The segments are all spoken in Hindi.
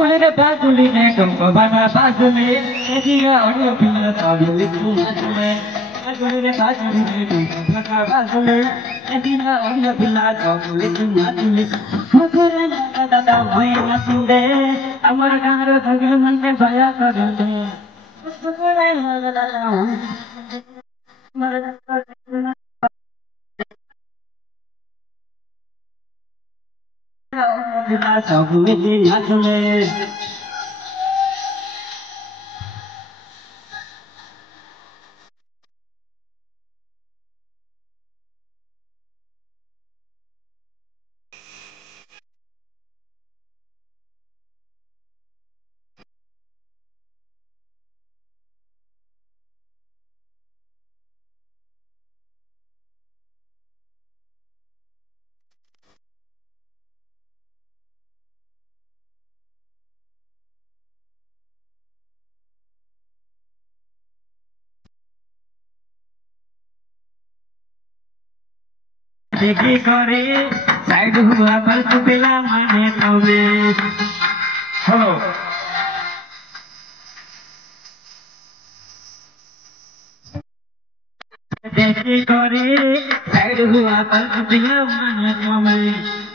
Baguliere baguline donko bana bagule Edia odio pila tabili kumatule Baguliere baguline donko bana bagule Edia odio pila tabili kumatule Bagure na dada hoy matinde Amar garo thagil manne baya karule Bagure na dada hoy Amar garo pila tabili kumatule देखी करे साइड हुआ पर तू पिला माने तुम्हें हो देखी करे साइड हुआ पर तू पिला माने तुम्हें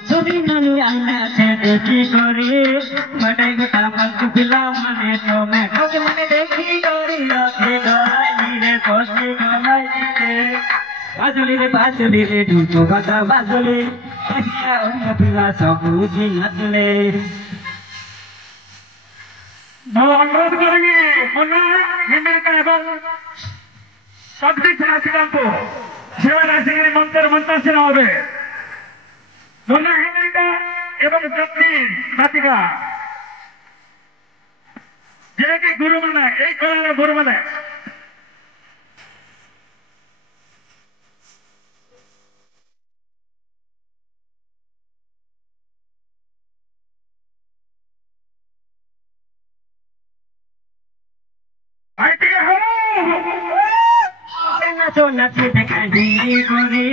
सुनी नहीं आना थे देखी करे बड़े गुटा पर तू पिला माने तुम्हें क्योंकि मैंने देखी करे आँखें डोलाई रे कोशिश डोलाई रे बाजुली रे दुतो बता बाजुली एसिया ओनिया पिला सब उठी नचले अनुरोध करेंगे हिंदू का एवं शब्दी सेनाशिराम को सेवा राशि मंत्र मंत्र से होवे दोनों हिंदू का एवं जपनी नातिका जिले के गुरु माने एक गुरु माने सोना से दिखाई करे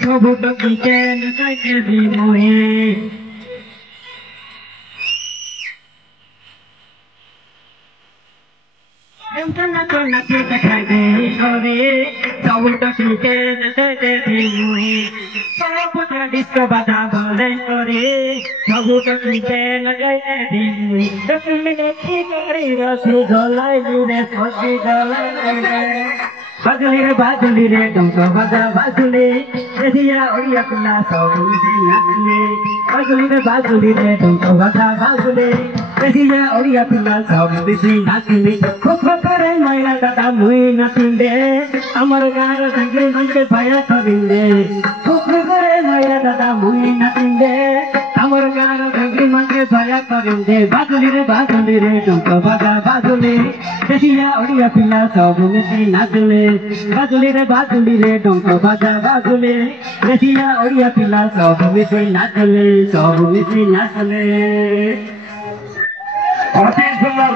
सब तो किचन कैसे भी मोहे सोना से दिखाई करे सब तो किचन कैसे भी मोहे सब पुत्र डिस्को बता बोले करे सब तो किचन कैसे भी मोहे 10 मिनट की करे रसी गलाई रे सोची गलाई बाजुली रे डंको बजा बाजुली एदिया ओरिया पिला सब उठी नचले बाजुली रे डंको बजा बाजुली एदिया ओरिया पिला सब उठी नचले खोखो करे मैला दादा मुई नचिंदे अमर गार संगे संगे भया करिंदे खोखो करे मैला दादा मुई नचिंदे अमर गार संगे संगे भया करिंदे बाजुली रे डंको बजा बाजुली एदिया ओरिया पिला सब उठी नचले बाजुली रे डंको बजा बाजुली एसिया ओरिया पिला सब मिसी नाचले अति सुंदर